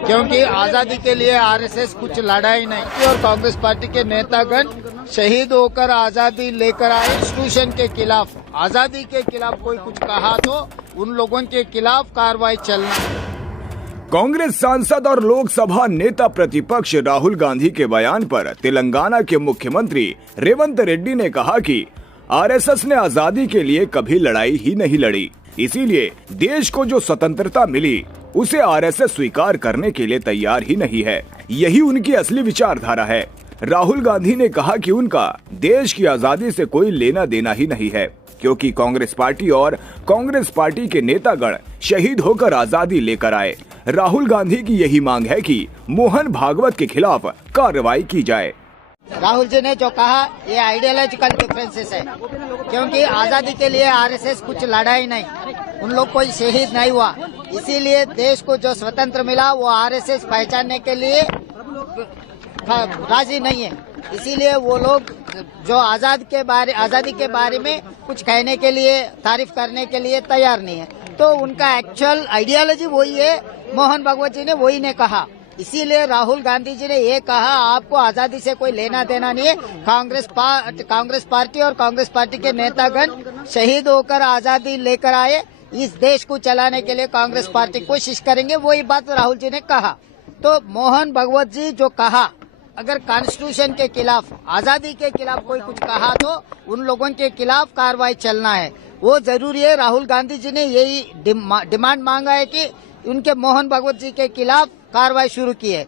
क्योंकि आजादी के लिए आरएसएस कुछ लड़ा ही नहीं और कांग्रेस पार्टी के नेतागण शहीद होकर आजादी लेकर आए। इंस्टीट्यूशन के खिलाफ, आजादी के खिलाफ कोई कुछ कहा तो उन लोगों के खिलाफ कार्रवाई चलना। कांग्रेस सांसद और लोकसभा नेता प्रतिपक्ष राहुल गांधी के बयान पर तेलंगाना के मुख्यमंत्री रेवंत रेड्डी ने कहा कि आरएसएस ने आजादी के लिए कभी लड़ाई ही नहीं लड़ी, इसीलिए देश को जो स्वतंत्रता मिली उसे आरएसएस स्वीकार करने के लिए तैयार ही नहीं है। यही उनकी असली विचारधारा है। राहुल गांधी ने कहा कि उनका देश की आजादी से कोई लेना देना ही नहीं है, क्योंकि कांग्रेस पार्टी और कांग्रेस पार्टी के नेतागण शहीद होकर आजादी लेकर आए। राहुल गांधी की यही मांग है कि मोहन भागवत के खिलाफ कार्रवाई की जाए। राहुल जी ने जो कहा ये आइडियोलॉजिकल डिफरेंसेस है, क्योंकि आजादी के लिए आरएसएस कुछ लड़ा ही नहीं, उन लोग कोई शहीद नहीं हुआ, इसीलिए देश को जो स्वतंत्र मिला वो आरएसएस पहचानने के लिए राजी नहीं है। इसीलिए वो लोग जो आजादी के बारे में कुछ कहने के लिए, तारीफ करने के लिए तैयार नहीं है। तो उनका एक्चुअल आइडियोलॉजी वही है, मोहन भागवत जी ने वही ने कहा। इसीलिए राहुल गांधी जी ने ये कहा आपको आजादी से कोई लेना देना नहीं है। कांग्रेस पार्टी और कांग्रेस पार्टी के नेतागण शहीद होकर आजादी लेकर आए, इस देश को चलाने के लिए कांग्रेस पार्टी कोशिश करेंगे, वही बात राहुल जी ने कहा। तो मोहन भागवत जी जो कहा, अगर कॉन्स्टिट्यूशन के खिलाफ, आजादी के खिलाफ कोई कुछ कहा तो उन लोगों के खिलाफ कार्रवाई चलना है, वो जरूरी है। राहुल गांधी जी ने यही डिमांड मांगा है कि उनके मोहन भागवत जी के खिलाफ कार्रवाई शुरू की है।